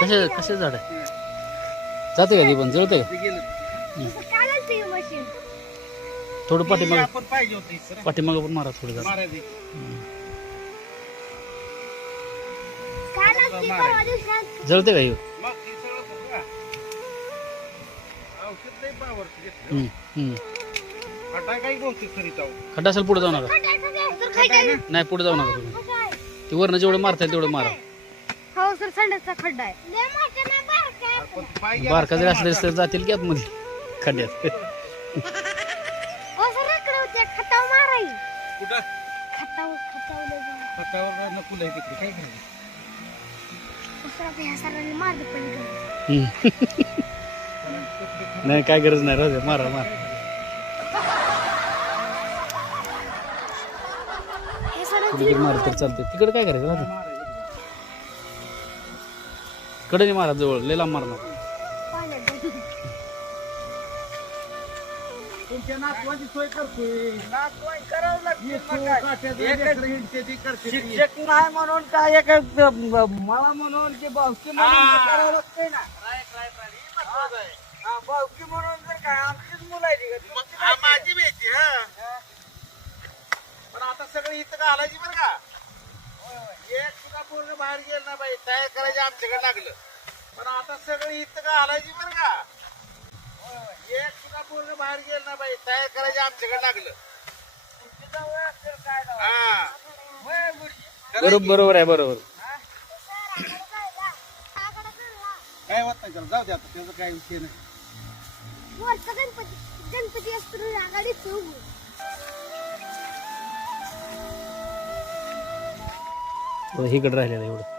कसे कसे झाड आहे जाते का ती पण जळते का थोडं पाठीमाग पण मारा थोडं जरा जळते का ह्यो खड्डा असेल पुढे जाऊ नका नाही पुढे जाऊ नका तुम्ही ते वरनं जेवढं मारता येईल तेवढं मारा हो सर संडासचा खड्डा आहे बारका जरी असले तर जातील की आतमध्ये खड्ड्यात ओ सर इकडे होते खताव माराई कुठं खताव खतावर नकुल आहे तिकडे काय करायचं सर आपल्या ह्या सरांनी मारलं पलीकडे नाही काय गरज नाही राहू दे मारा मारा हे सर कुठे मार तर चालते तिकडे काय करायचं राहू कडे नाही मारा जवळ लय लांब मारणार तुमच्या नातवाची सोय करतोय करावं शिक्षक नाही म्हणून काय मला म्हणून की भावकी म्हणून करावं लागतंय ना भावकी म्हणून जर काय आमचीच मुलं आहे माझी बेटी पण आता सगळी इथं घालायची बरं का एक सुद्धा पूर्ण बाहेर गेलं ना बाई तयार करायची आमच्याकडे लागलं पण आता सगळी इथं घालायची बरं का एक सुद्धा पूर्ण बाहेर गेलं ना बाई तयार करायची आमच्याकडे लागलं बरोबर आहे बरोबर काय होत नाही त्याला जाऊ दे आता त्याचं काय विषय नाही वरचा गणपती असतो ना गाडीत इकडे राहिलेलं एवढं